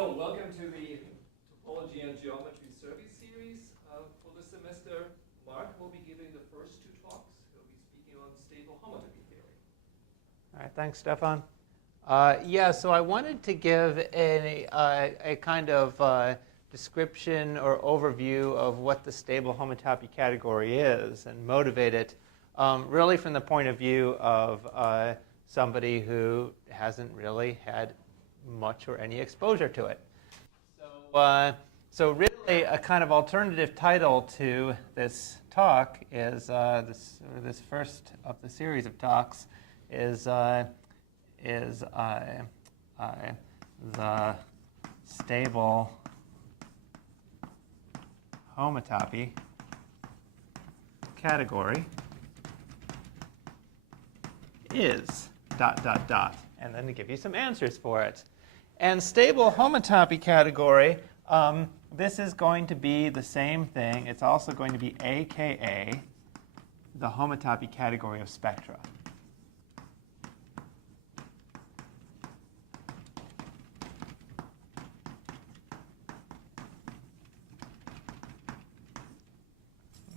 So welcome to the Topology and Geometry Survey series for the semester. Mark will be giving the first two talks. He'll be speaking on stable homotopy theory. All right, thanks, Stefan. Yeah, so I wanted to give a kind of description or overview of what the stable homotopy category is and motivate it really from the point of view of somebody who hasn't really had much or any exposure to it. So really a kind of alternative title to this talk is this first of the series of talks is the stable homotopy category is ... and then to give you some answers for it. And stable homotopy category, this is going to be the same thing. It's also going to be AKA the homotopy category of spectra.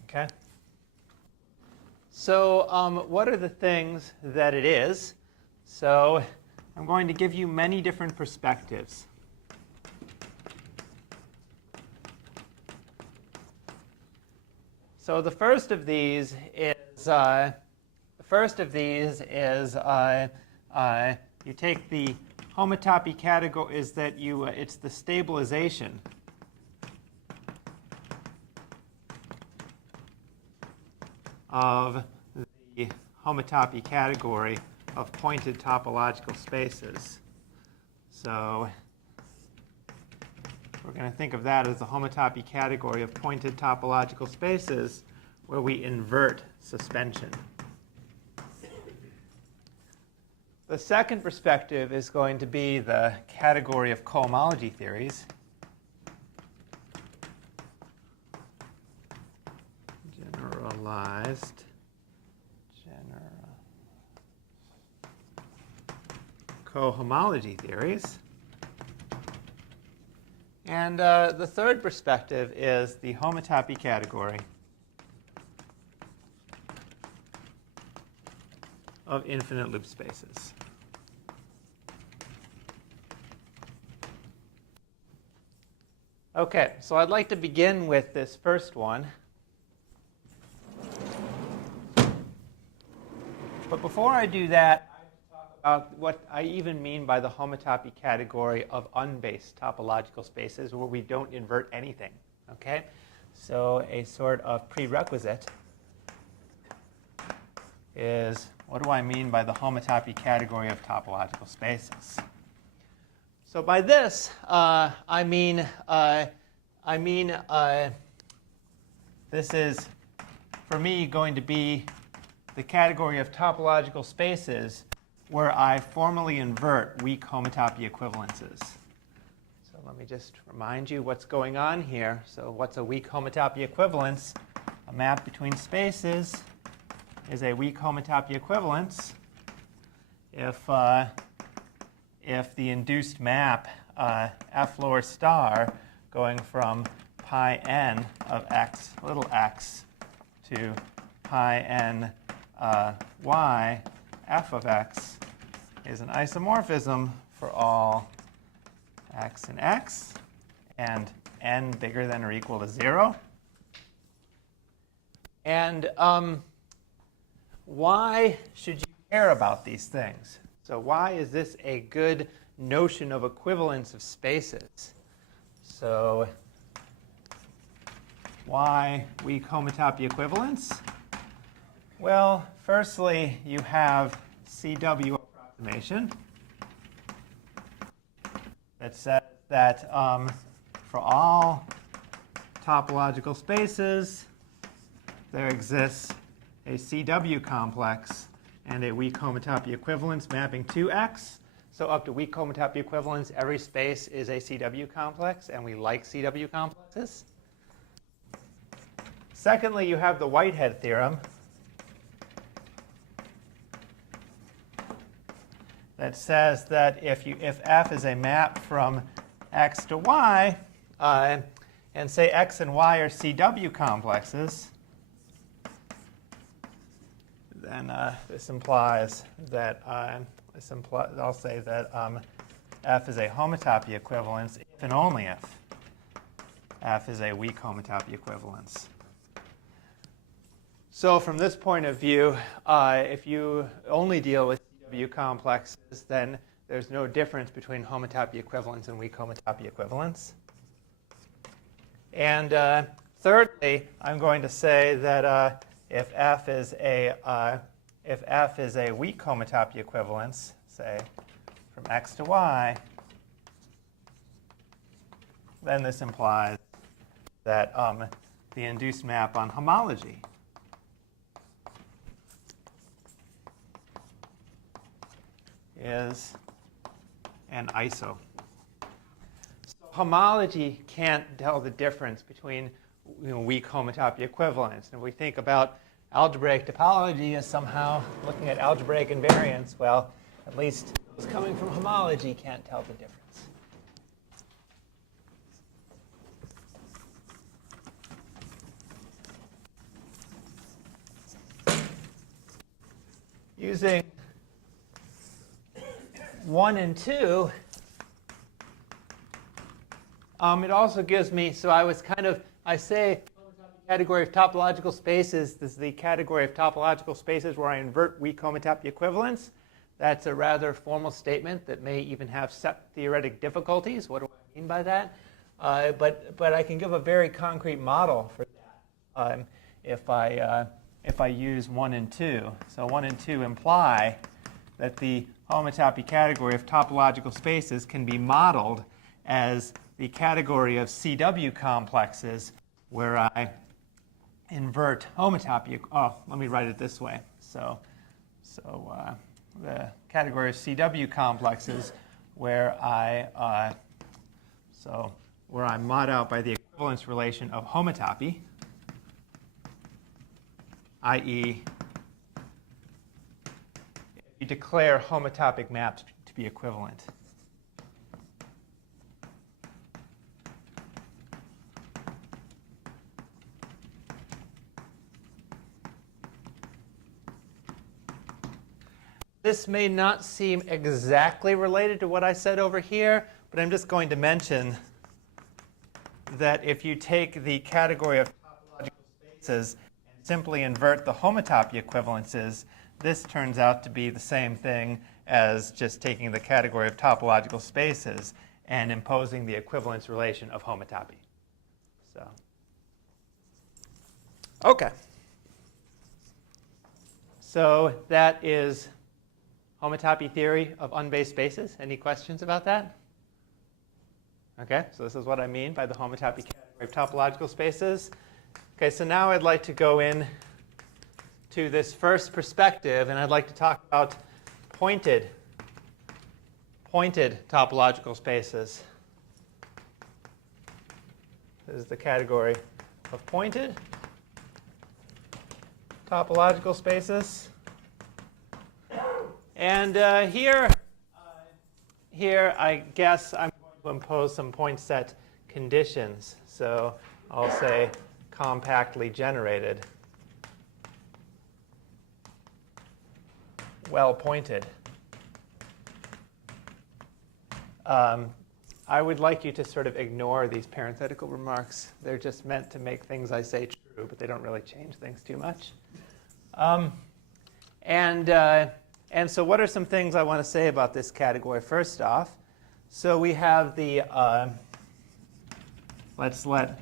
Okay. So what are the things that it is? So I'm going to give you many different perspectives. So the first of these is you take the homotopy category is that it's the stabilization of the homotopy category of pointed topological spaces. So we're going to think of that as the homotopy category of pointed topological spaces where we invert suspension. The second perspective is going to be the category of combology theories. Generalized. Cohomology theories. And the third perspective is the homotopy category of infinite loop spaces. Okay, so I'd like to begin with this first one. But before I do that, about what I even mean by the homotopy category of unbased topological spaces where we don't invert anything. Okay? So a sort of prerequisite is what do I mean by the homotopy category of topological spaces? So by this, I mean this is, for me, going to be the category of topological spaces where I formally invert weak homotopy equivalences. So let me just remind you what's going on here. So what's a weak homotopy equivalence? A map between spaces is a weak homotopy equivalence if the induced map f lower star going from pi n of x little x to pi n y f of x is an isomorphism for all x and x, and n bigger than or equal to 0. And why should you care about these things? So why is this a good notion of equivalence of spaces? So why weak homotopy equivalence? Well, firstly, you have CW approximation that says that for all topological spaces, there exists a CW complex and a weak homotopy equivalence mapping to X. So up to weak homotopy equivalence, every space is a CW complex, and we like CW complexes. Secondly, you have the Whitehead theorem that says that if f is a map from x to y, and say x and y are CW complexes, then this implies that I'll say that F is a homotopy equivalence if and only if F is a weak homotopy equivalence. So from this point of view, if you only deal with CW complexes, then there's no difference between homotopy equivalence and weak homotopy equivalence. And thirdly, I'm going to say that if F is a weak homotopy equivalence, say from x to y, then this implies that the induced map on homology is an iso. So homology can't tell the difference between weak homotopy equivalence. And if we think about algebraic topology as somehow looking at algebraic invariance, well, at least those coming from homology can't tell the difference. Using 1 and 2, it also gives me, so I say category of topological spaces, this is the category of topological spaces where I invert weak homotopy equivalence. That's a rather formal statement that may even have set theoretic difficulties. What do I mean by that? But I can give a very concrete model for that if I use 1 and 2. So 1 and 2 imply that the homotopy category of topological spaces can be modeled as the category of CW complexes where I invert homotopy. Oh, let me write it this way. So the category of CW complexes where I mod out by the equivalence relation of homotopy, i.e., you declare homotopic maps to be equivalent. This may not seem exactly related to what I said over here, but I'm just going to mention that if you take the category of topological spaces and simply invert the homotopy equivalences, this turns out to be the same thing as just taking the category of topological spaces and imposing the equivalence relation of homotopy. So, okay. So that is homotopy theory of unbased spaces. Any questions about that? Okay, so this is what I mean by the homotopy category of topological spaces. Okay, so now I'd like to go in to this first perspective, and I'd like to talk about pointed topological spaces. This is the category of pointed topological spaces. And here I guess I'm going to impose some point set conditions. So I'll say compactly generated, well pointed. I would like you to sort of ignore these parenthetical remarks. They're just meant to make things I say true, but they don't really change things too much. And so what are some things I want to say about this category? First off, so we have the, let's let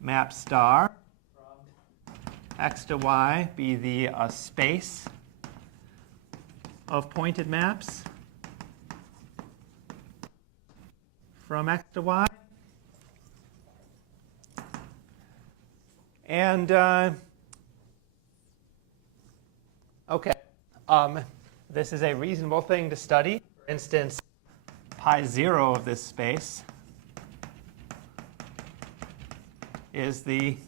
map star from x to y be the space of pointed maps from x to y. And, okay. This is a reasonable thing to study. For instance, pi 0 of this space is the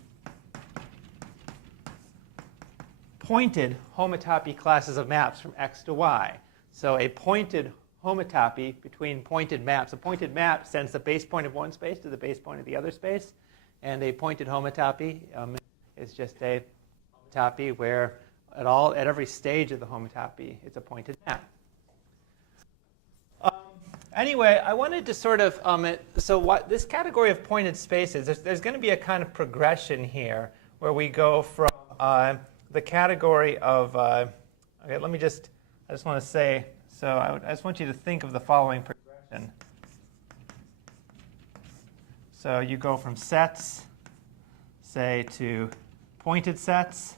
pointed homotopy classes of maps from x to y. So a pointed homotopy between pointed maps. A pointed map sends the base point of one space to the base point of the other space. And a pointed homotopy is just a homotopy where at every stage of the homotopy, it's a pointed map. Anyway, I wanted to sort of, this category of pointed spaces, there's going to be a kind of progression here where we go from the category of, okay, I just want to say, so I just want you to think of the following progression. So you go from sets, say, to pointed sets,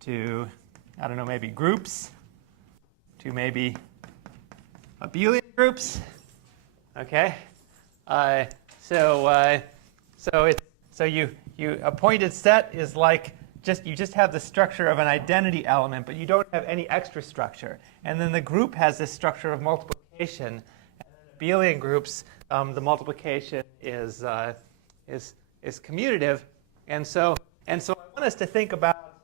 to, I don't know, maybe groups, to maybe abelian groups. Okay, a pointed set is like you just have the structure of an identity element, but you don't have any extra structure. And then the group has this structure of multiplication. And in abelian groups, the multiplication is commutative. And so I want us to think about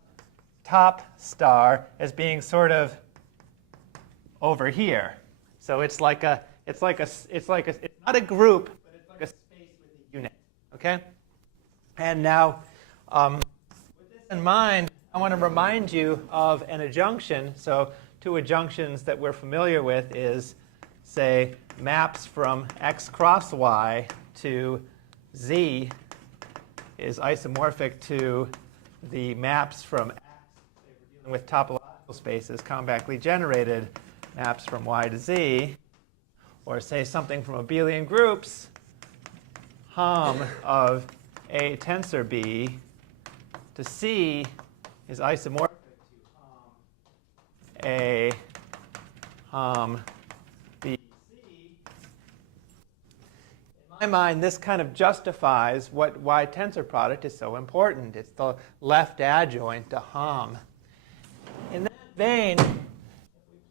top star as being sort of over here. So it's not a group, but it's like a space with a unit. Okay? And now, with this in mind, I want to remind you of an adjunction. So two adjunctions that we're familiar with is, say, maps from x cross y to z is isomorphic to the maps from x. Say we're dealing with topological spaces, compactly generated maps from y to z. Or say something from abelian groups, hom of a tensor B to C is isomorphic to A hom B C. In my mind, this kind of justifies why tensor product is so important. It's the left adjoint to hom. In that vein, if we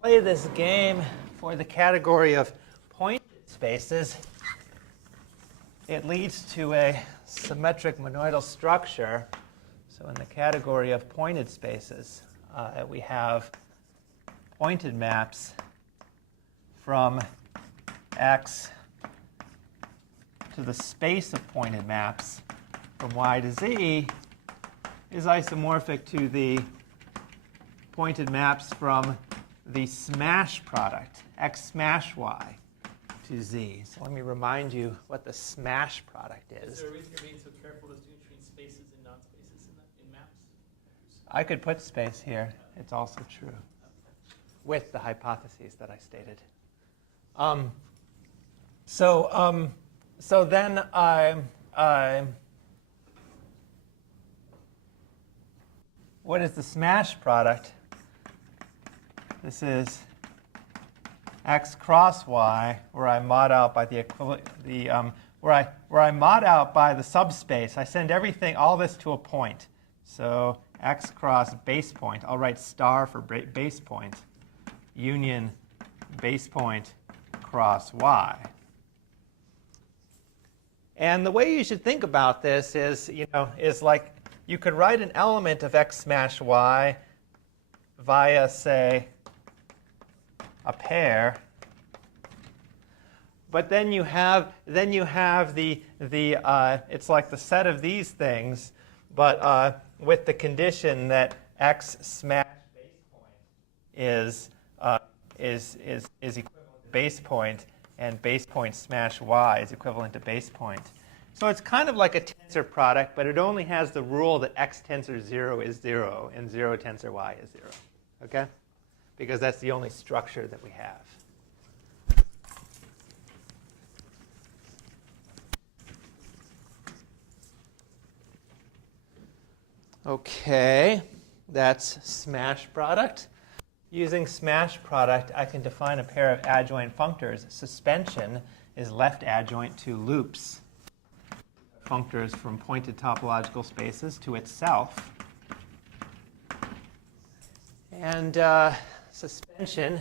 play this game for the category of pointed spaces, it leads to a symmetric monoidal structure. So in the category of pointed spaces, we have pointed maps from X to the space of pointed maps from Y to Z is isomorphic to the pointed maps from the smash product, X smash Y, to Z. So let me remind you what the smash product is. Is there a reason you're being so careful distinguishing spaces and non-spaces in maps? I could put space here. It's also true, with the hypotheses that I stated. So then what is the smash product? This is X cross Y, where I mod out by the equivalent, where I mod out by the subspace. I send everything, all this to a point. So X cross base point. I'll write star for base point. Union base point cross Y. And the way you should think about this is like you could write an element of X smash Y via, say, a pair, but then you have the it's like the set of these things, but with the condition that X smash base point is equivalent to base point, and base point smash Y is equivalent to base point. So it's kind of like a tensor product, but it only has the rule that X tensor 0 is 0 and 0 tensor Y is 0. Okay? Because that's the only structure that we have. Okay, that's smash product. Using smash product, I can define a pair of adjoint functors. Suspension is left adjoint to loops. Functors from pointed topological spaces to itself. And suspension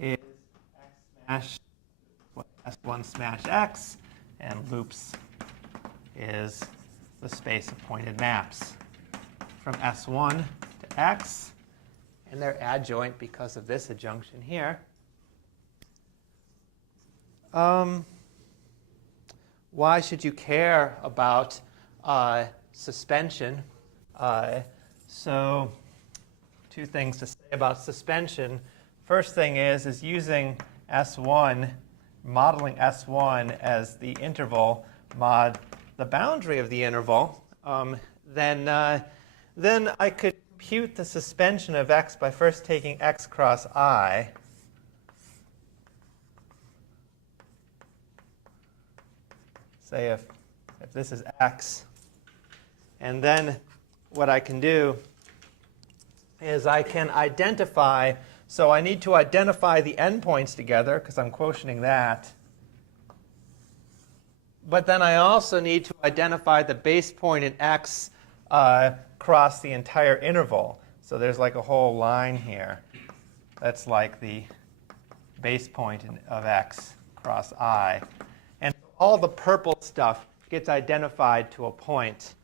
is X smash S1 smash X, and loops is the space of pointed maps from S1 to X and they're adjoint because of this adjunction here. Why should you care about suspension? So two things to say about suspension. First thing is using S1, modeling S1 as the interval mod the boundary of the interval, then I could compute the suspension of x by first taking x cross I. Say if this is x. And then what I can do is I can identify, so I need to identify the endpoints together because I'm quotienting that. But then I also need to identify the base point in x across the entire interval. So there's like a whole line here. That's like the base point of x across I. And all the purple stuff gets identified to a point.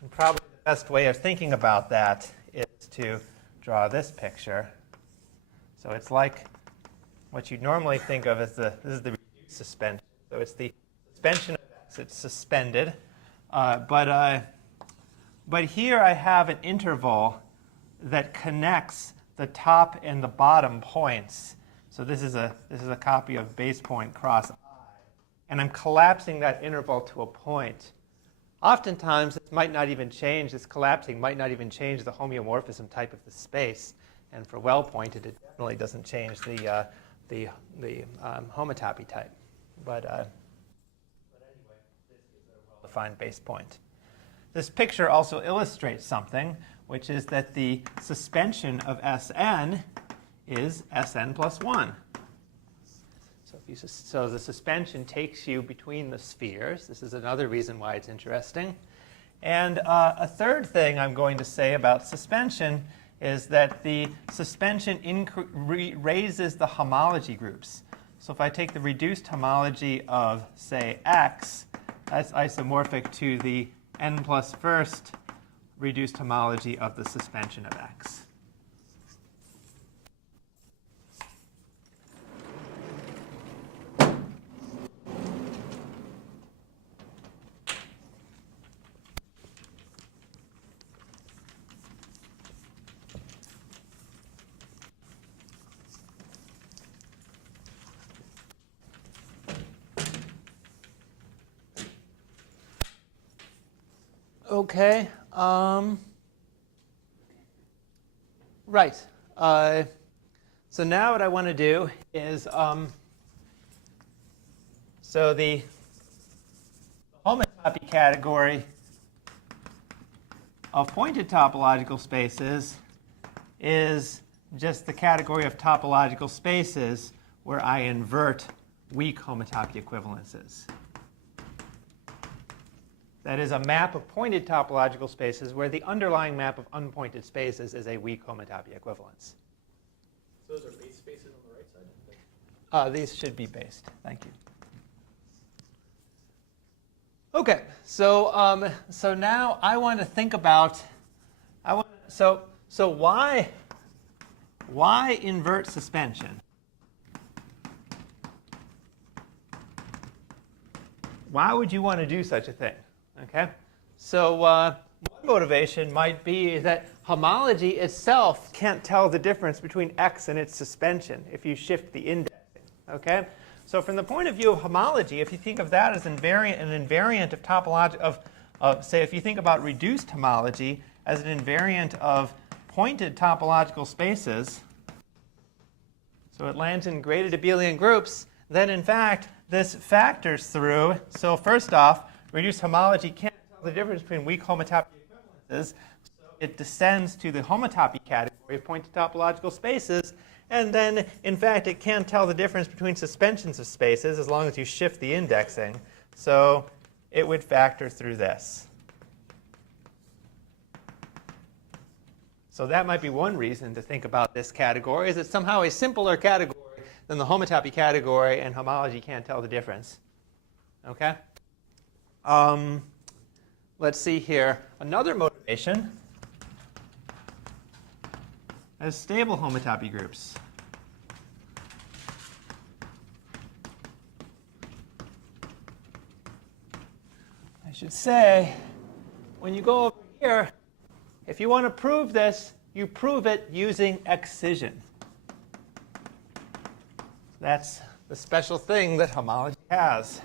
And probably the best way of thinking about that is to draw this picture. So it's like what you'd normally think of as this is the reduced suspension. So it's the suspension of x. It's suspended. But here I have an interval that connects the top and the bottom points. So this is a copy of base point cross I. And I'm collapsing that interval to a point. Oftentimes, this might not even change, this collapsing might not even change the homeomorphism type of the space. And for well-pointed, it definitely doesn't change the homotopy type. But anyway, this is a well-defined base point. This picture also illustrates something, which is that the suspension of Sn is Sn plus 1. So the suspension takes you between the spheres. This is another reason why it's interesting. And a third thing I'm going to say about suspension is that the suspension raises the homology groups. So if I take the reduced homology of, say, x, that's isomorphic to the n plus first reduced homology of the suspension of x. Okay. Right. So now what I want to do is, so the homotopy category of pointed topological spaces is just the category of topological spaces where I invert weak homotopy equivalences. That is a map of pointed topological spaces where the underlying map of unpointed spaces is a weak homotopy equivalence. So those are base spaces on the right side? These should be based. Thank you. OK, so now I want to think about, so why invert suspension? Why would you want to do such a thing? Okay, so one motivation might be that homology itself can't tell the difference between x and its suspension if you shift the indexing. Okay, so from the point of view of homology, if you think of that as an invariant of topology of say, if you think about reduced homology as an invariant of pointed topological spaces, so it lands in graded abelian groups, then in fact this factors through. So first off, reduced homology can't tell the difference between weak homotopy equivalences, so it descends to the homotopy category of pointed topological spaces, and then, in fact, it can't tell the difference between suspensions of spaces as long as you shift the indexing, so it would factor through this. So that might be one reason to think about this category, is it's somehow a simpler category than the homotopy category, and homology can't tell the difference. Okay? Let's see here. Another motivation as stable homotopy groups. I should say, when you go over here, if you want to prove this, you prove it using excision. That's the special thing that homology has.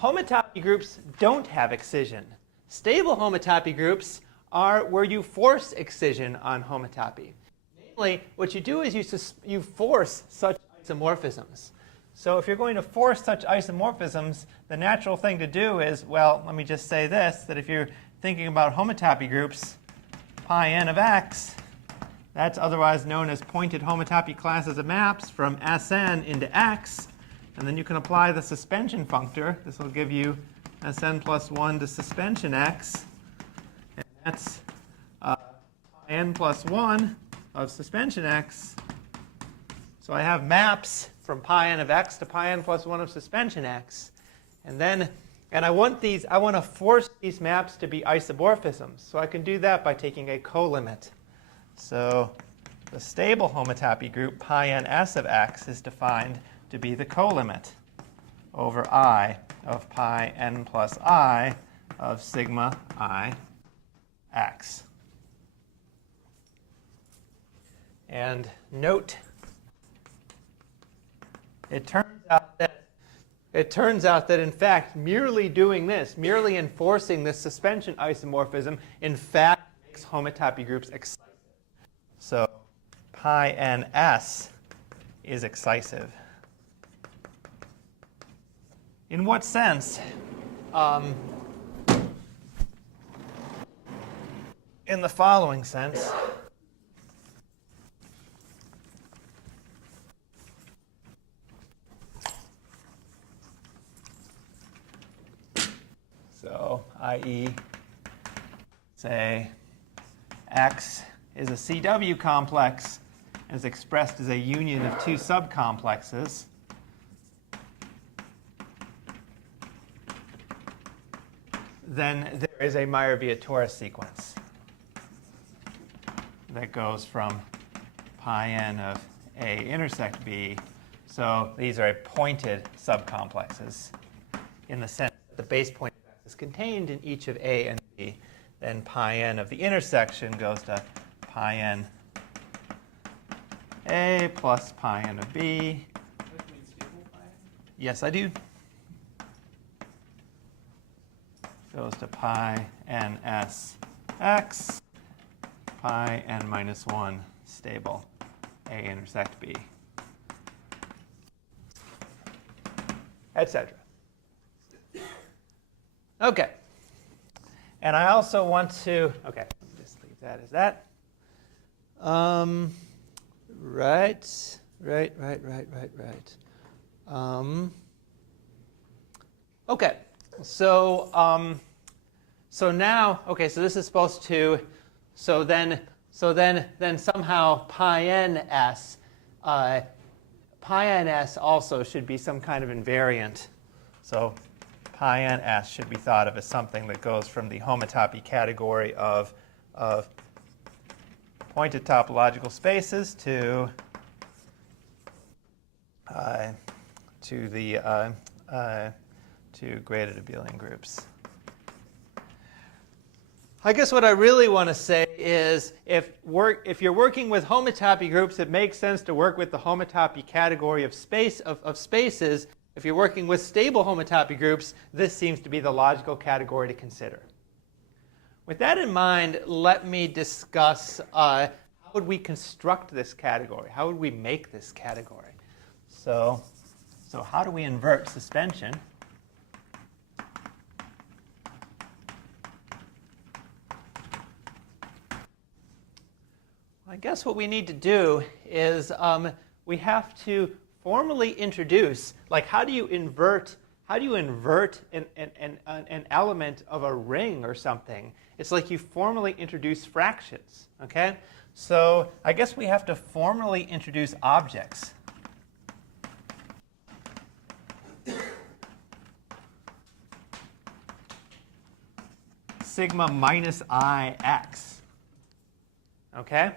Homotopy groups don't have excision. Stable homotopy groups are where you force excision on homotopy. Namely, what you do is you force such isomorphisms. So if you're going to force such isomorphisms, the natural thing to do is, well, let me just say this, that if you're thinking about homotopy groups, pi n of x, that's otherwise known as pointed homotopy classes of maps from Sn into x. And then you can apply the suspension functor. This will give you Sn plus 1 to suspension x. And that's pi n plus 1 of suspension x. So I have maps from pi n of x to pi n plus 1 of suspension x. And I want to force these maps to be isomorphisms. So I can do that by taking a colimit. So the stable homotopy group pi n s of x is defined to be the colimit over I of pi n plus I of sigma I x. And note, it turns out that in fact merely doing this, merely enforcing this suspension isomorphism, in fact makes homotopy groups excisive. So pi n s is excisive. In what sense? In the following sense. So, i.e., say X is a CW complex as expressed as a union of two subcomplexes. Then there is a Meyer-Vietoris sequence that goes from pi n of A intersect B. So these are pointed subcomplexes in the sense that the base point is contained in each of A and B. Then pi n of the intersection goes to pi n A plus pi n of B. Yes, I do. Goes to pi n s x, pi n minus 1 stable A intersect B, etc. Okay. And I also want to, okay, just leave that as that. Right. Okay. So now, okay, so this is supposed to, so then somehow pi n s also should be some kind of invariant. So pi n s should be thought of as something that goes from the homotopy category of pointed topological spaces to graded abelian groups. I guess what I really want to say is if you're working with homotopy groups, it makes sense to work with the homotopy category of spaces. If you're working with stable homotopy groups, this seems to be the logical category to consider. With that in mind, let me discuss how would we construct this category? How would we make this category? So how do we invert suspension? I guess what we need to do is we have to formally introduce, like how do you invert an element of a ring or something? It's like you formally introduce fractions, okay? So I guess we have to formally introduce objects. Sigma minus I x. Okay?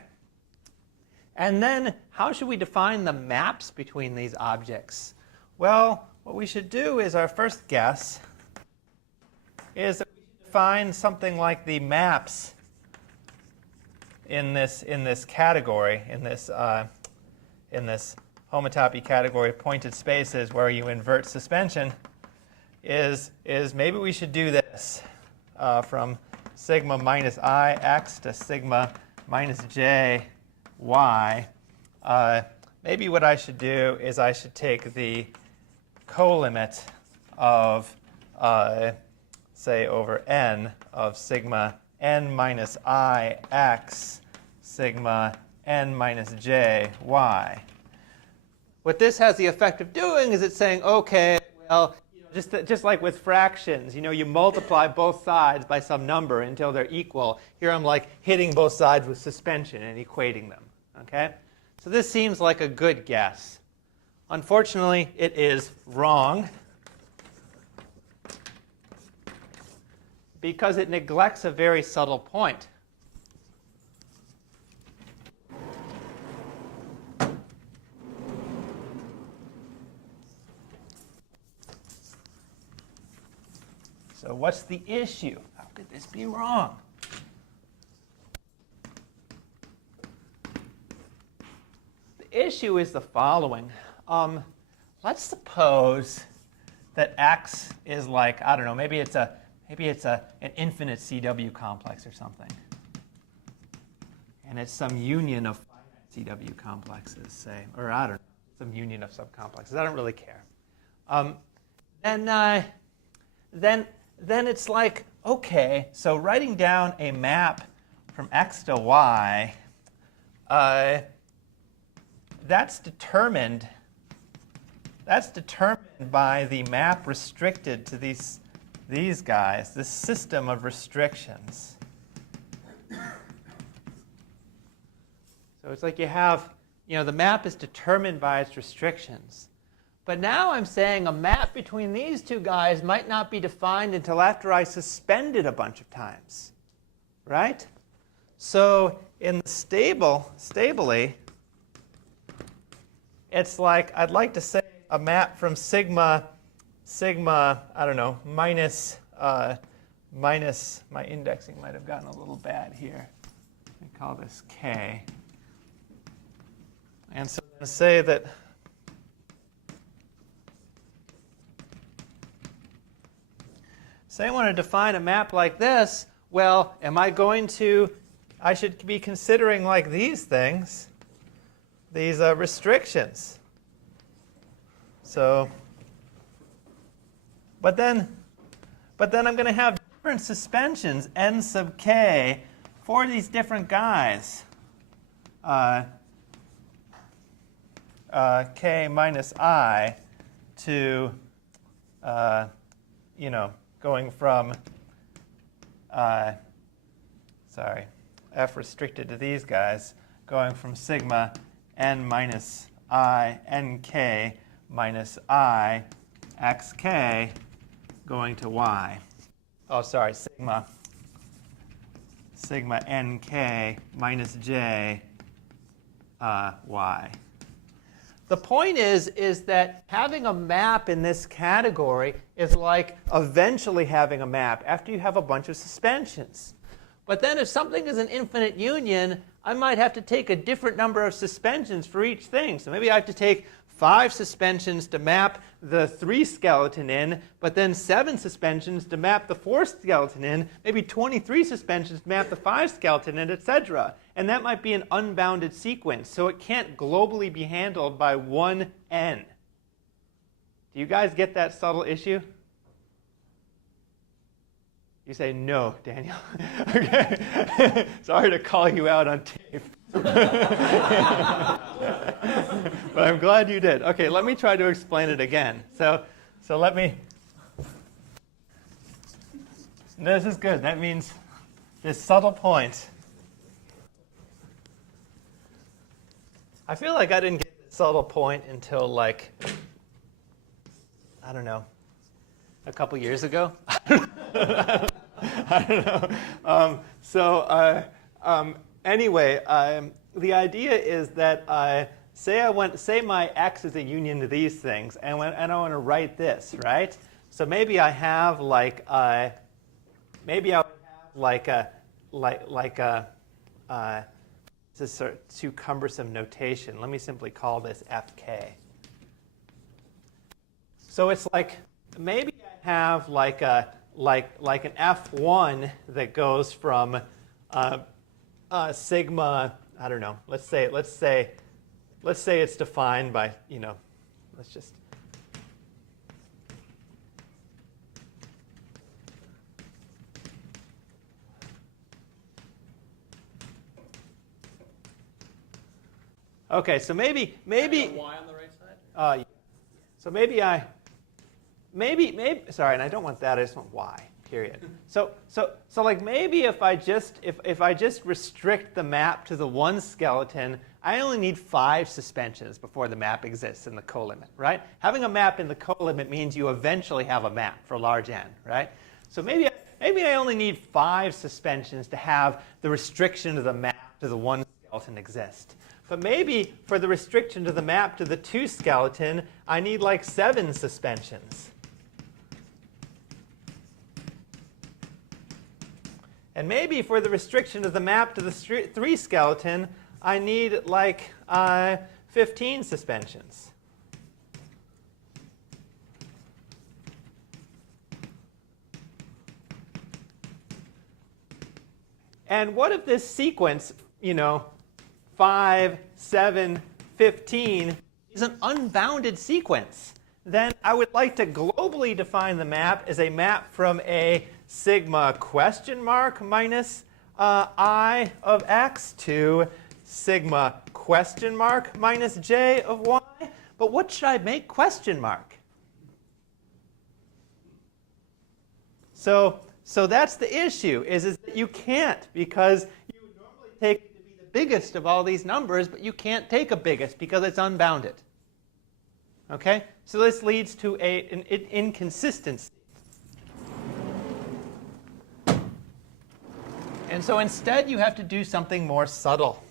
And then how should we define the maps between these objects? Well, what we should do is our first guess is that we should define something like the maps in this category, in this homotopy category of pointed spaces where you invert suspension, is maybe we should do this from sigma minus I x to sigma minus j y. Maybe what I should do is I should take the colimit of, say, over n of sigma n minus I x sigma n minus j y. What this has the effect of doing is it's saying, okay, well, just like with fractions, you multiply both sides by some number until they're equal. Here I'm like hitting both sides with suspension and equating them. Okay? So this seems like a good guess. Unfortunately, it is wrong because it neglects a very subtle point. So what's the issue? How could this be wrong? The issue is the following. Let's suppose that X is like, I don't know, maybe it's an infinite CW complex or something. And it's some union of finite CW complexes, say, or I don't know, some union of subcomplexes. I don't really care. Then it's like, okay, so writing down a map from X to Y, that's determined by the map restricted to these guys, this system of restrictions. So it's like you have, the map is determined by its restrictions. But now I'm saying a map between these two guys might not be defined until after I suspend it a bunch of times, right? So in the stably, it's like I'd like to say a map from sigma, I don't know, minus, my indexing might have gotten a little bad here. Let me call this k. And so I'm going to say that I want to define a map like this. Well, I should be considering like these things, these restrictions. So, but then I'm going to have different suspensions, n sub k, for these different guys. K minus I to, going from, F restricted to these guys, going from sigma n minus I nk minus I xk going to y. Oh, sorry, sigma nk minus j y. The point is that having a map in this category is like eventually having a map after you have a bunch of suspensions. But then if something is an infinite union, I might have to take a different number of suspensions for each thing. So maybe I have to take 5 suspensions to map the 3 skeleton in, but then 7 suspensions to map the 4 skeleton in, maybe 23 suspensions to map the 5 skeleton in, etc. And that might be an unbounded sequence, so it can't globally be handled by one n. Do you guys get that subtle issue? You say no, Daniel. Okay. Sorry to call you out on tape. But I'm glad you did. Okay, let me try to explain it again. So let me. This is good. That means this subtle point. I feel like I didn't get the subtle point until like, I don't know, a couple years ago. I don't know. Anyway, the idea is that say my x is a union to these things, and I want to write this, right? So maybe I have like maybe I would have like a this is sort of too cumbersome notation. Let me simply call this fk. So it's like maybe I have like an f1 that goes from sigma. I don't know. Let's say it's defined by, let's just. Okay, so maybe Y on the right side? so maybe sorry, and I don't want that, I just want y, period. So like maybe if I just restrict the map to the one skeleton, I only need 5 suspensions before the map exists in the colimit, right? Having a map in the colimit means you eventually have a map for large n, right? So maybe I only need 5 suspensions to have the restriction to the map to the one skeleton exist. But maybe for the restriction to the map to the 2 skeleton, I need like 7 suspensions. And maybe for the restriction to the map to the 3 skeleton, I need like 15 suspensions. And what if this sequence, 5, 7, 15 is an unbounded sequence? Then I would like to globally define the map as a map from a sigma question mark minus I of x to sigma question mark minus j of y. But what should I make question mark? So that's the issue, is that you can't, because you would normally take it to be the biggest of all these numbers, but you can't take a biggest because it's unbounded. Okay? So this leads to an inconsistency. And so instead, you have to do something more subtle.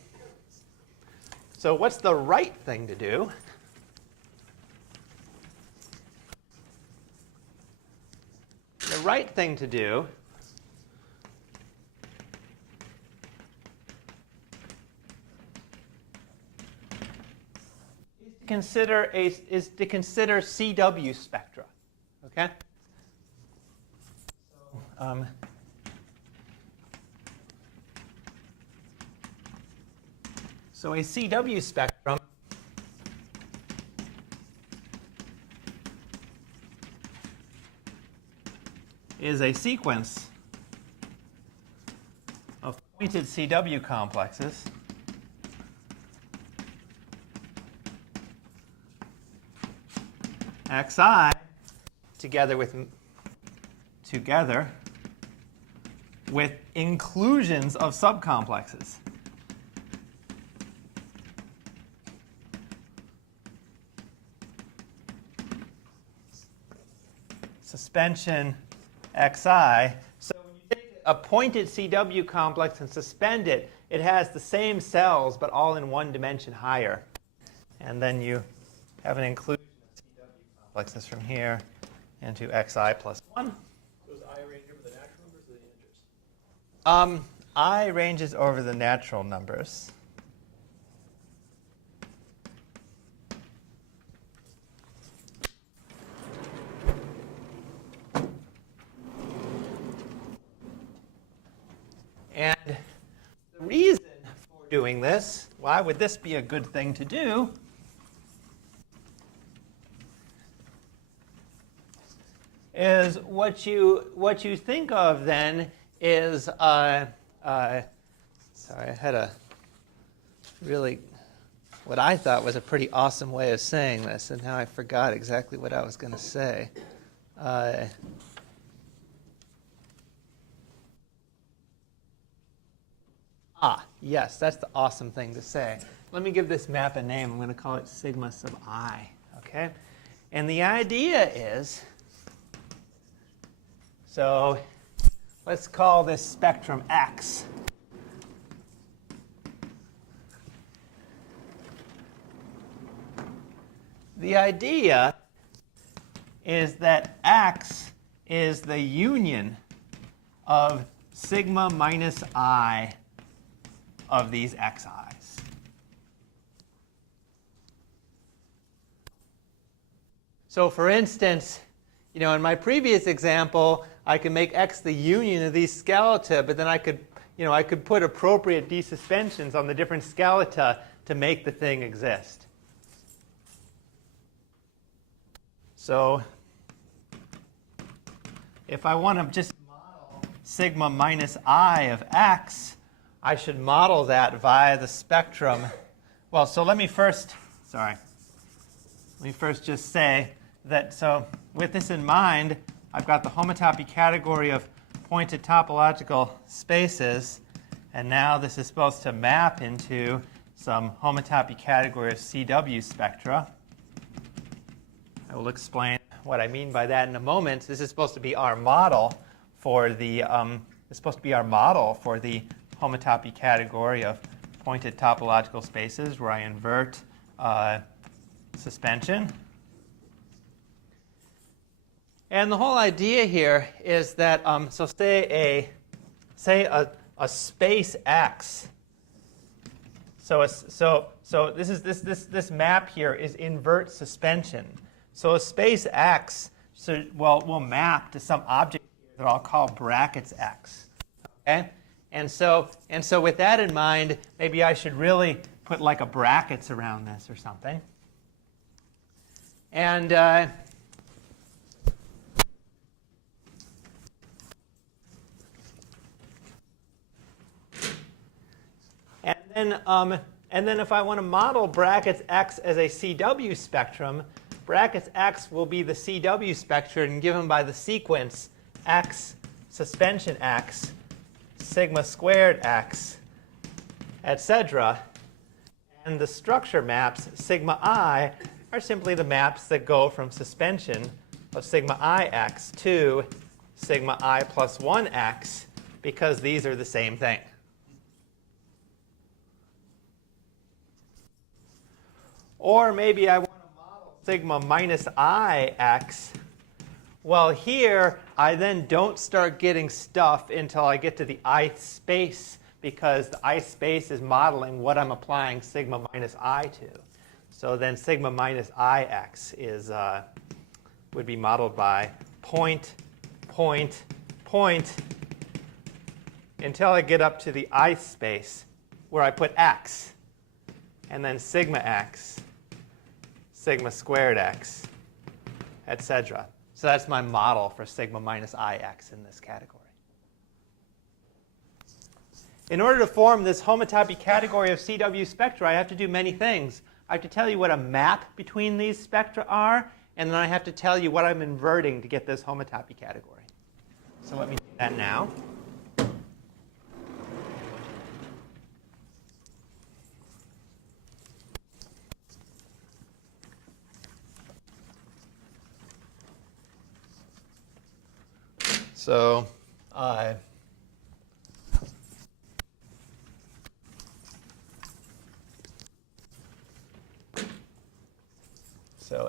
So what's the right thing to do? The right thing to do is to consider CW spectra. Okay? So a CW spectrum is a sequence of pointed CW complexes xi together with inclusions of subcomplexes. Suspension xi. So when you take a pointed CW complex and suspend it, it has the same cells but all in one dimension higher. And then you have an inclusion of CW complexes from here into xi plus 1. So is I range over the natural numbers or the integers? I ranges over the natural numbers. And the reason for doing this, why would this be a good thing to do, is what you think of then is sorry, I had a really what I thought was a pretty awesome way of saying this, and now I forgot exactly what I was going to say. Yes, that's the awesome thing to say. Let me give this map a name. I'm going to call it sigma sub I. Okay? And the idea is, so let's call this spectrum X. the idea is that X is the union of sigma minus I of these xi's. So for instance, in my previous example, I could make X the union of these skeleta, but then I could put appropriate desuspensions on the different skeleta to make the thing exist. So if I want to just model sigma minus I of X, I should model that via the spectrum. Well, so let me first just say that, so with this in mind, I've got the homotopy category of pointed topological spaces, and now this is supposed to map into some homotopy category of CW spectra. I will explain what I mean by that in a moment. This is supposed to be our model for the homotopy category of pointed topological spaces where I invert suspension. And the whole idea here is that so say a space X. So this map here is invert suspension. So a space X will map to some object here that I'll call brackets X. Okay? And so with that in mind, maybe I should really put like a brackets around this or something. And then if I want to model brackets X as a CW spectrum, brackets X will be the CW spectrum given by the sequence X, suspension X, sigma squared X, etc. And the structure maps, sigma I, are simply the maps that go from suspension of sigma IX to sigma I plus 1X, because these are the same thing. Or maybe I want to model sigma minus IX. Well, here I then don't start getting stuff until I get to the ith space, because the ith space is modeling what I'm applying sigma minus I to. So then sigma minus IX would be modeled by point, point, point, until I get up to the ith space, where I put X, and then sigma X, sigma squared X, etc. So that's my model for sigma minus IX in this category. In order to form this homotopy category of CW spectra, I have to do many things. I have to tell you what a map between these spectra are, and then I have to tell you what I'm inverting to get this homotopy category. So let me do that now. So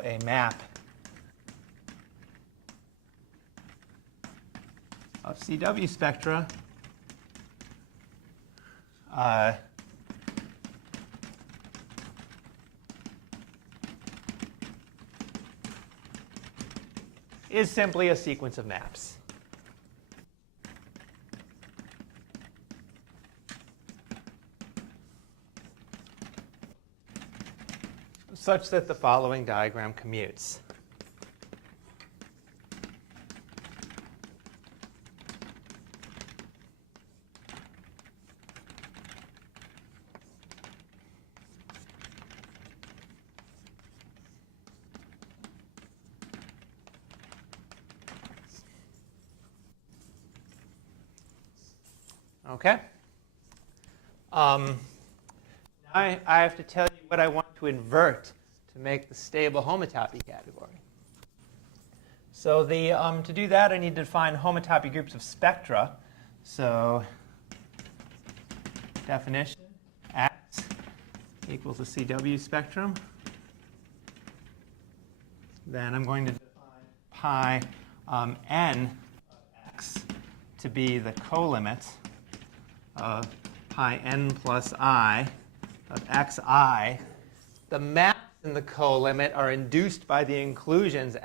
a map of CW spectra is simply a sequence of maps. Such that the following diagram commutes. Okay. Now I have to tell you what I want to invert to make the stable homotopy category. So to do that, I need to define homotopy groups of spectra. So definition, X equals a CW spectrum. then I'm going to define pi n of x to be the colimit of pi n plus I of xi. The maps in the colimit are induced by the inclusions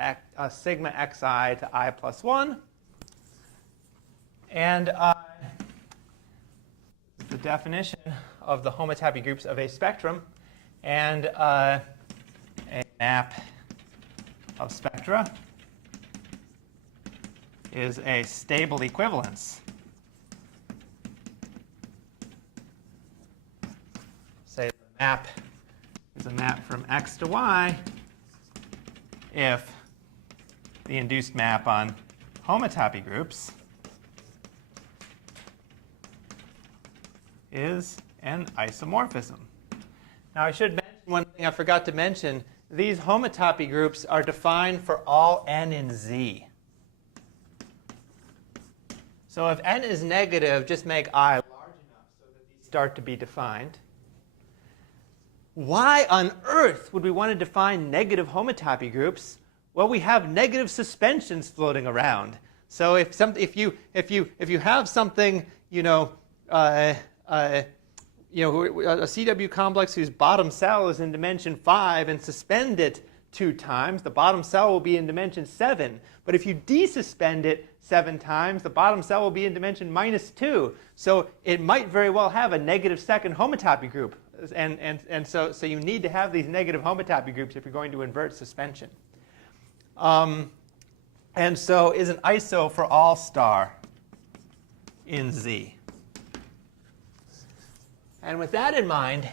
sigma xi to I plus 1. And the definition of the homotopy groups of a spectrum, and a map of spectra is a stable equivalence. Say the map is a map from x to y if the induced map on homotopy groups is an isomorphism. Now I should mention one thing I forgot to mention. These homotopy groups are defined for all n in Z. So if n is negative, just make I large enough so that these start to be defined. Why on earth would we want to define negative homotopy groups? Well, we have negative suspensions floating around. So if you have something, a CW complex whose bottom cell is in dimension 5 and suspend it 2 times, the bottom cell will be in dimension 7. But if you desuspend it 7 times, the bottom cell will be in dimension -2. So it might very well have a negative second homotopy group. And so you need to have these negative homotopy groups if you're going to invert suspension. And so is an iso for all star in Z. And with that in mind,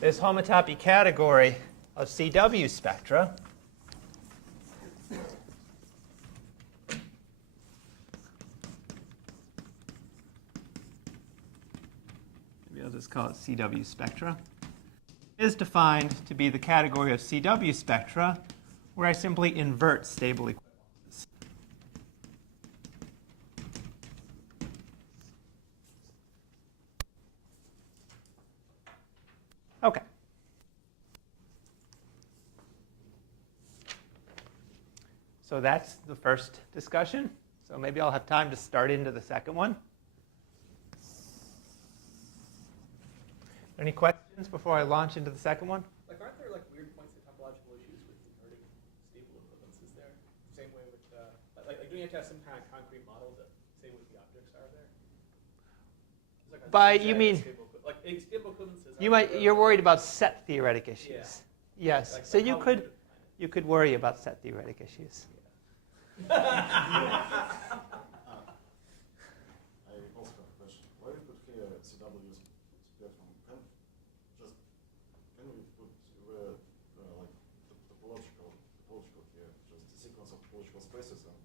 this homotopy category of CW spectra maybe I'll just call it CW spectra, is defined to be the category of CW spectra where I simply invert stable equivalences. Okay. So that's the first discussion. So maybe I'll have time to start into the second one. Any questions before I launch into the second one? Like, aren't there like weird points of topological issues with inverting stable equivalences there? Same way with like don't you have to have some kind of concrete model to say what the objects are there? Like By you mean like stable equivalences. you're worried about set theoretic issues. Yeah. Yes. Like, So you could worry about set theoretic issues. I also have a question. Why we put here CW spectrum? Can we put like topological here, just a sequence of topological spaces? And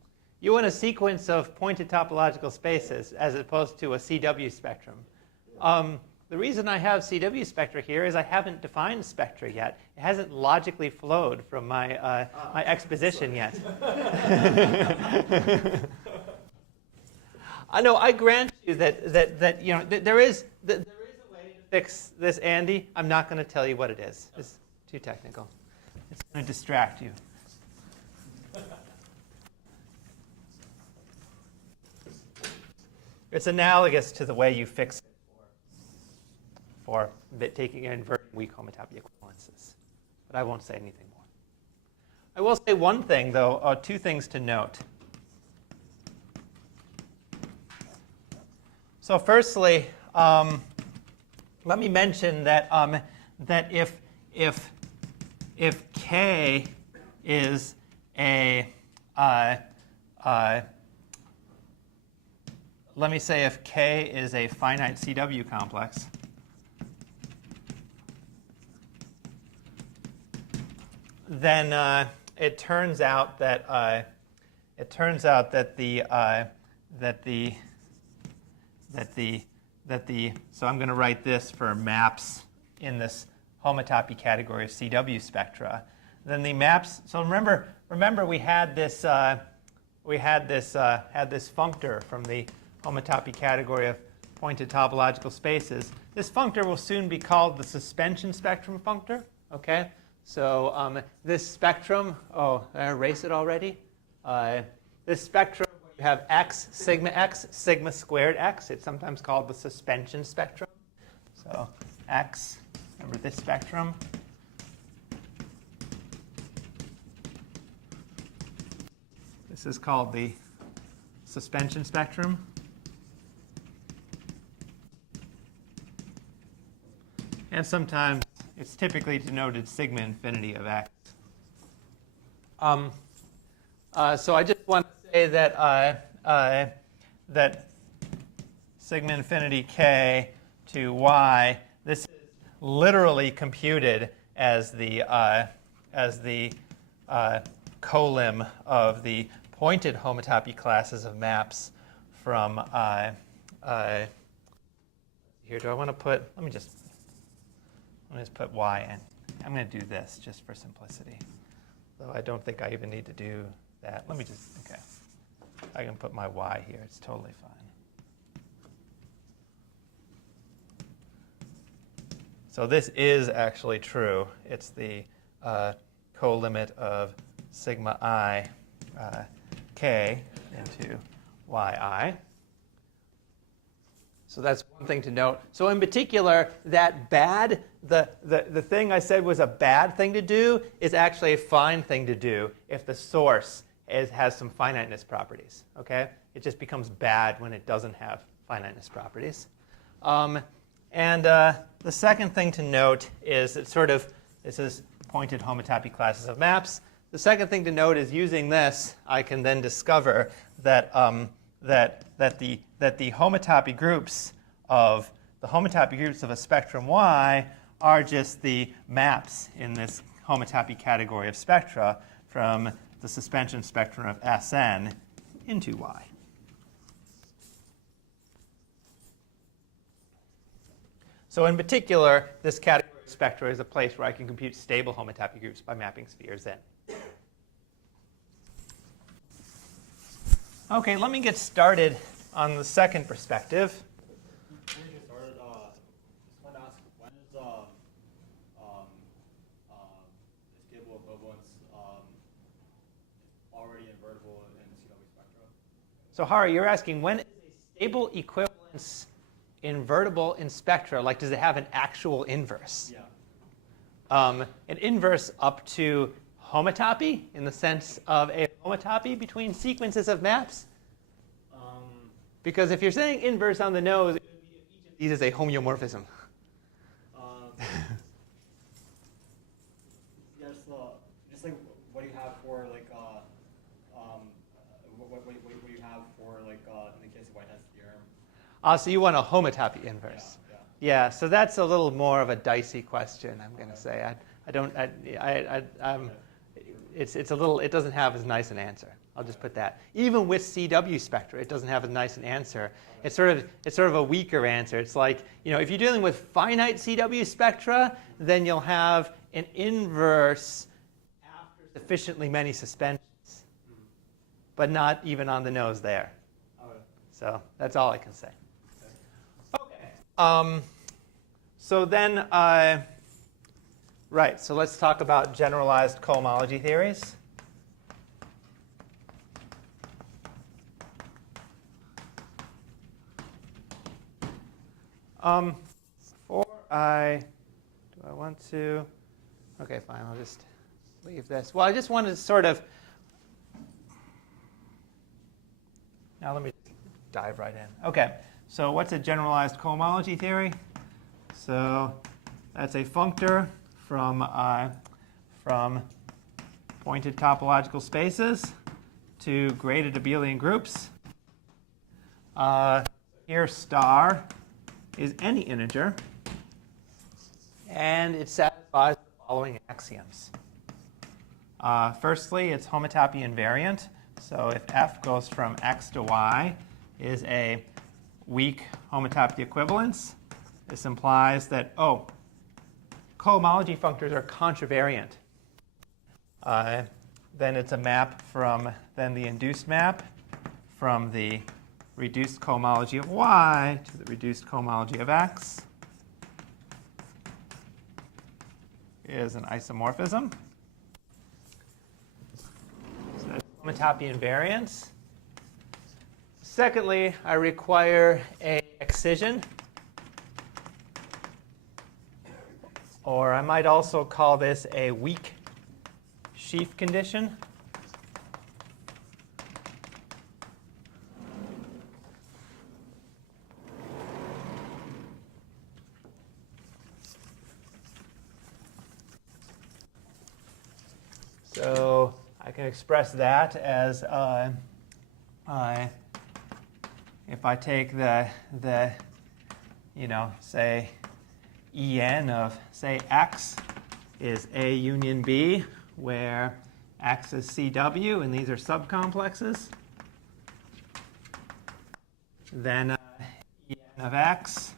You want a sequence of pointed topological spaces as opposed to a CW spectrum. yeah. The reason I have CW spectra here is I haven't defined spectra yet. It hasn't logically flowed from my my exposition yet. I know. I grant you that there is a way to fix this, Andy. I'm not going to tell you what it is. It's too technical. It's going to distract you. It's analogous to the way you fix it for taking and inverting weak homotopy equivalences. But I won't say anything more. I will say one thing, though, 2 things to note. So firstly, let me mention that that if K is a let me say if K is a finite CW complex, then it turns out that so I'm going to write this for maps in this homotopy category of CW spectra. Then the maps. So remember we had this functor from the homotopy category of pointed topological spaces. This functor will soon be called the suspension spectrum functor. Okay. So this spectrum, oh, did I erase it already? This spectrum, you have x, sigma squared x. It's sometimes called the suspension spectrum. So x, remember this spectrum. This is called the suspension spectrum. And sometimes it's typically denoted sigma infinity of x. So I just want to say that that sigma infinity k to y, this is literally computed as the colim of the pointed homotopy classes of maps from here. Do I want to put? Let me just put y in. I'm going to do this just for simplicity. Though I don't think I even need to do that. Let me just, okay. I can put my y here. It's totally fine. So this is actually true. It's the colimit of sigma I k into yi. So that's one thing to note. So in particular, that the thing I said was a bad thing to do is actually a fine thing to do if the source has some finiteness properties. Okay? It just becomes bad when it doesn't have finiteness properties. And the second thing to note is that this is pointed homotopy classes of maps. The second thing to note is using this, I can then discover that that the homotopy groups of a spectrum Y are just the maps in this homotopy category of spectra from the suspension spectrum of Sn into Y. So in particular, this category of spectra is a place where I can compute stable homotopy groups by mapping spheres in. Okay, let me get started on the second perspective. Before we get started, just want to ask, when is stable equivalence already invertible in the CW spectra? So Hari, you're asking when is a stable equivalence invertible in spectra? Like, does it have an actual inverse? Yeah. An inverse up to homotopy in the sense of a homotopy between sequences of maps? Because if you're saying inverse on the nose, it would be if each of these is a homeomorphism. Yes, just like what do you have for like what do you have for like in the case of Whitehead's theorem? So you want a homotopy inverse. Yeah, so that's a little more of a dicey question, I'm going to say. It's a little, it doesn't have as nice an answer. I'll just put that. Even with CW spectra, it doesn't have as nice an answer. It's sort of a weaker answer. It's like, if you're dealing with finite CW spectra, then you'll have an inverse after sufficiently many suspensions, but not even on the nose there. So that's all I can say. Okay. So then, right, so let's talk about generalized cohomology theories. Do I want to? Okay, fine, I'll just leave this. Well, I just wanted to sort of, now let me dive right in. Okay, so what's a generalized cohomology theory? So that's a functor from pointed topological spaces to graded abelian groups. Here star is any integer, and it satisfies the following axioms. Firstly, it's homotopy invariant. So if f goes from x to y is a weak homotopy equivalence, this implies that, cohomology functors are contravariant. Then it's a map from, then the induced map from the reduced cohomology of y to the reduced cohomology of x. is an isomorphism. So that's homotopy invariance. Secondly, I require a excision, or I might also call this a weak sheath condition. So I can express that as if I take the say En of, say, X is A union B, where X is CW, and these are subcomplexes, then En of X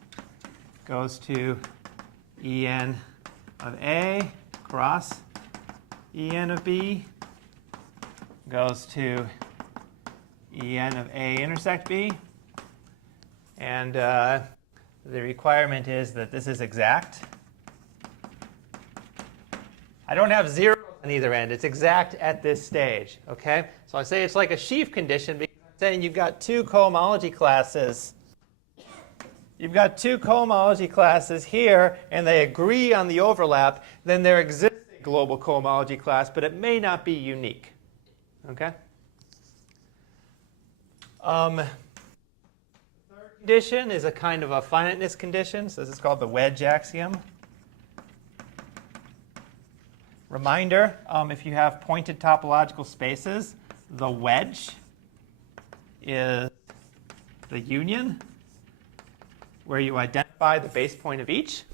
goes to En of A cross En of B, goes to En of A intersect B, and the requirement is that this is exact. I don't have zeros on either end. It's exact at this stage. Okay? So I say it's like a sheaf condition because I'm saying you've got two cohomology classes. You've got two cohomology classes here, and they agree on the overlap. Then there exists a global cohomology class, but it may not be unique. Okay? Condition is a kind of a finiteness condition. So this is called the wedge axiom. Reminder, if you have pointed topological spaces, the wedge is the union where you identify the base point of each.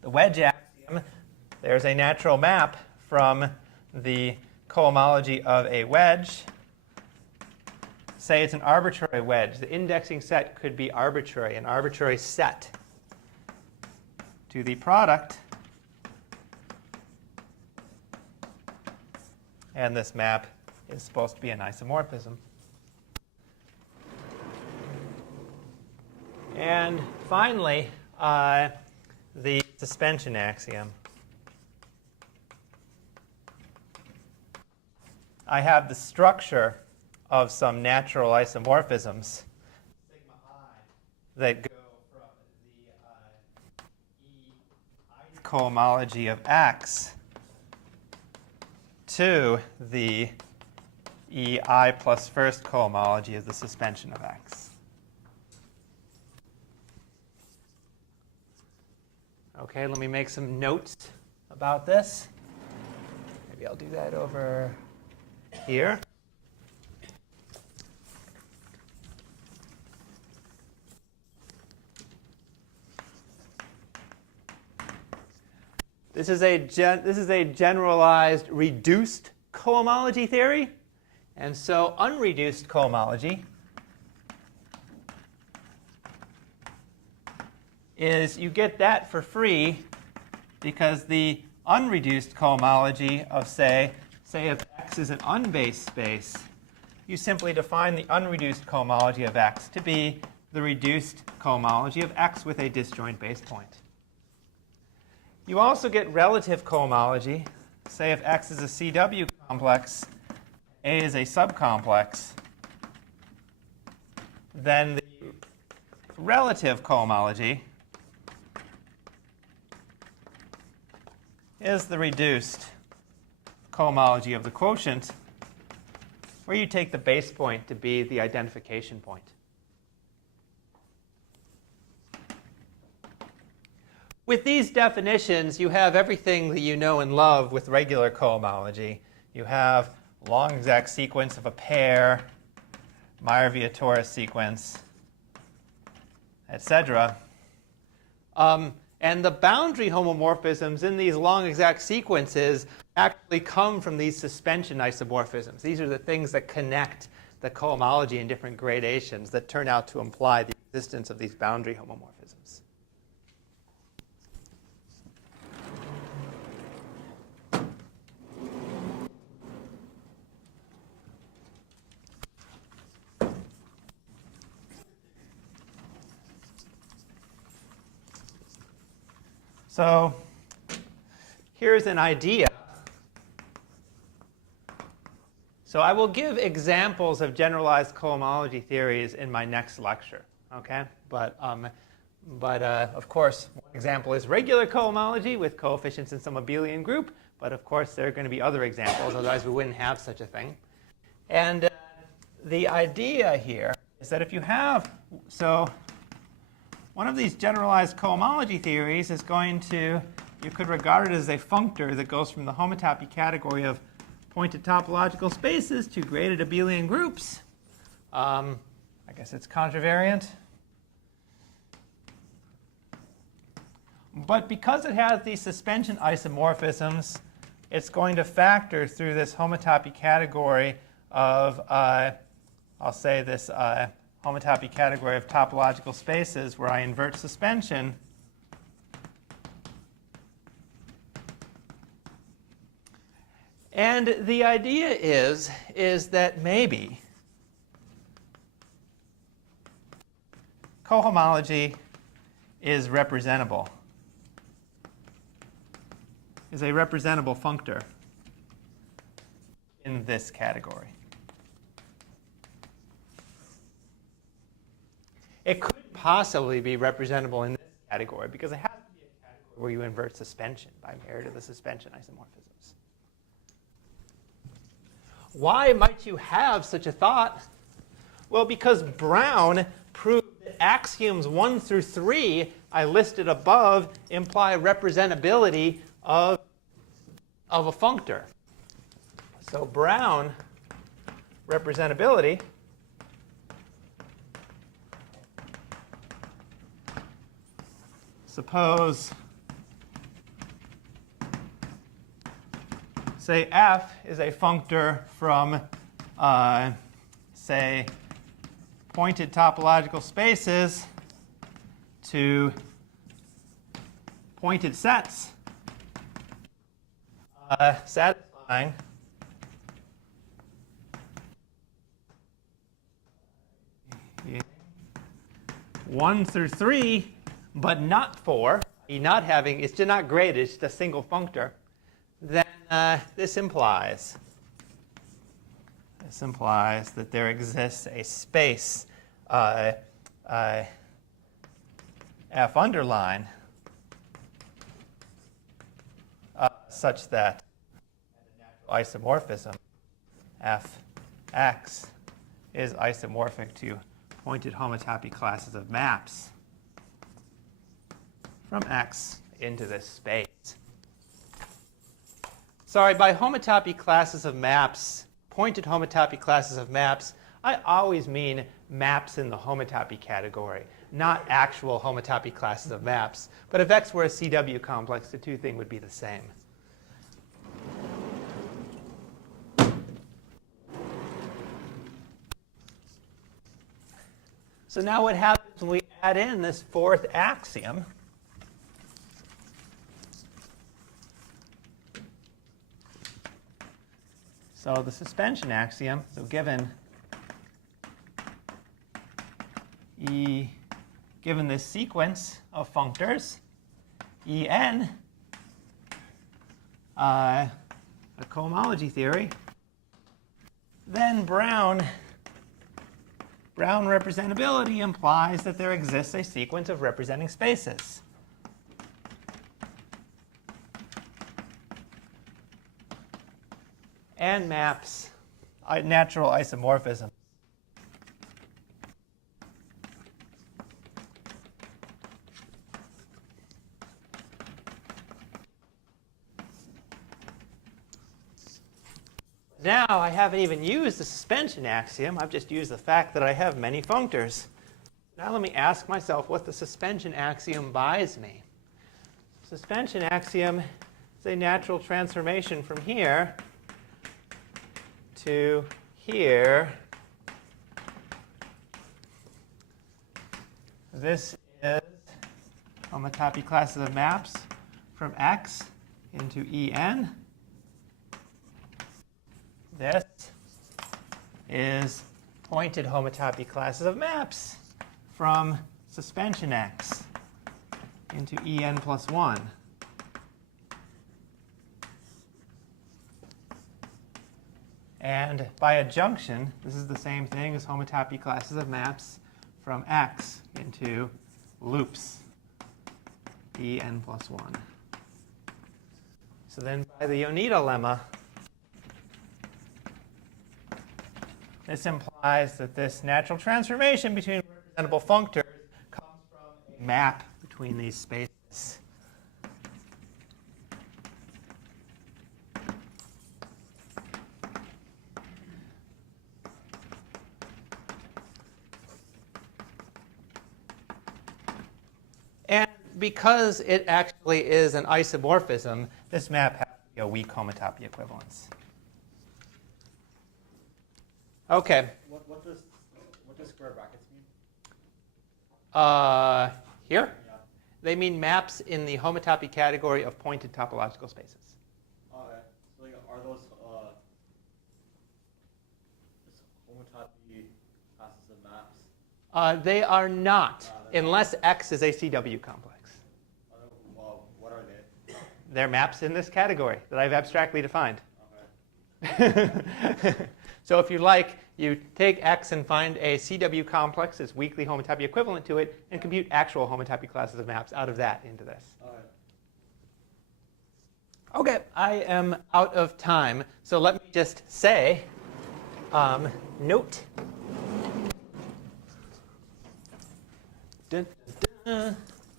The wedge axiom, there's a natural map from the cohomology of a wedge. Say it's an arbitrary wedge. The indexing set could be arbitrary, an arbitrary set to the product. And this map is supposed to be an isomorphism. And finally, the suspension axiom. I have the structure of some natural isomorphisms sigma I that go from the ith cohomology of X to the EI plus first cohomology of the suspension of X. Okay, let me make some notes about this. Maybe I'll do that over here. This is a generalized reduced cohomology theory. And so unreduced cohomology is you get that for free because the unreduced cohomology of say if X is an unbased space, you simply define the unreduced cohomology of X to be the reduced cohomology of X with a disjoint base point. You also get relative cohomology. Say if X is a CW complex, A is a subcomplex, then the relative cohomology is the reduced cohomology of the quotient, where you take the base point to be the identification point. With these definitions, you have everything that you know and love with regular cohomology. You have long exact sequence of a pair, Meyer-Vietoris sequence, etc. And the boundary homomorphisms in these long exact sequences actually come from these suspension isomorphisms. These are the things that connect the cohomology in different gradations that turn out to imply the existence of these boundary homomorphisms. So here's an idea. So I will give examples of generalized cohomology theories in my next lecture, okay? But of course, one example is regular cohomology with coefficients in some abelian group. But of course, there are going to be other examples, otherwise we wouldn't have such a thing. And the idea here is that if you have, so one of these generalized cohomology theories is going to, you could regard it as a functor that goes from the homotopy category of pointed topological spaces to graded abelian groups. I guess it's contravariant. But because it has these suspension isomorphisms, it's going to factor through this homotopy category of, I'll say this homotopy category of topological spaces where I invert suspension. And the idea is that maybe cohomology is representable. Is a representable functor in this category. It could possibly be representable in this category because it has to be a category where you invert suspension by merit of the suspension isomorphisms. Why might you have such a thought? Well, because Brown proved that axioms 1 through 3 I listed above imply representability of a functor. So Brown representability suppose, say, f is a functor from, say, pointed topological spaces to pointed sets satisfying one through 3, but not 4, not having, it's just not graded, it's just a single functor, then this implies that there exists a space f underline such that the natural isomorphism fx is isomorphic to pointed homotopy classes of maps from X into this space. Sorry, by homotopy classes of maps, pointed homotopy classes of maps, I always mean maps in the homotopy category, not actual homotopy classes of maps. But if X were a CW complex, the two things would be the same. So now what happens when we add in this fourth axiom? So the suspension axiom, so given this sequence of functors, En, a cohomology theory, then Brown representability implies that there exists a sequence of representing spaces. And maps natural isomorphism. Now I haven't even used the suspension axiom. I've just used the fact that I have many functors. Now let me ask myself what the suspension axiom buys me. Suspension axiom is a natural transformation from here to here. This is homotopy classes of maps from X into En. This is pointed homotopy classes of maps from suspension X into En plus 1. And by adjunction, this is the same thing as homotopy classes of maps from X into loops, En plus 1. So then by the Oneida lemma, this implies that this natural transformation between representable functors comes from a map between these spaces. And because it actually is an isomorphism, this map has to be a weak homotopy equivalence. Okay. What does square brackets mean? Here? Yeah. They mean maps in the homotopy category of pointed topological spaces. Okay. So like, are those homotopy classes of maps? They are not, unless X is a CW complex. Well, what are they? They're maps in this category that I've abstractly defined. Okay. So if you like, you take X and find a CW complex that's weakly homotopy equivalent to it, and compute actual homotopy classes of maps out of that into this. All right. Okay, I am out of time, so let me just say, note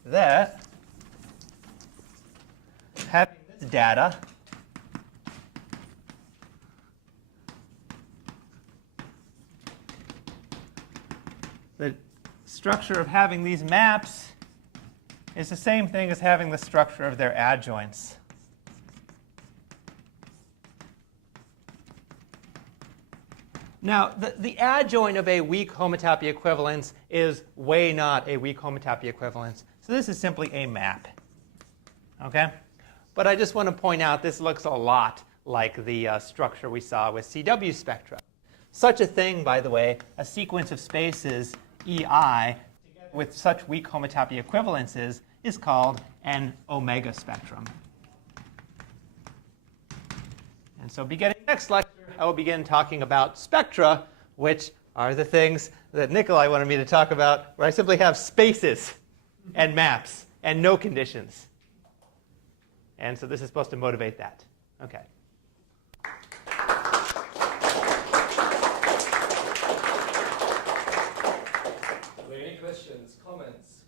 that having this data the structure of having these maps is the same thing as having the structure of their adjoints. Now, the adjoint of a weak homotopy equivalence is way not a weak homotopy equivalence. So this is simply a map. Okay? But I just want to point out this looks a lot like the structure we saw with CW spectra. Such a thing, by the way, a sequence of spaces EI together with such weak homotopy equivalences is called an omega spectrum. And so beginning next lecture, I will begin talking about spectra, which are the things that Nikolai wanted me to talk about, where I simply have spaces and maps and no conditions. And so this is supposed to motivate that. Okay. Are there any questions, comments?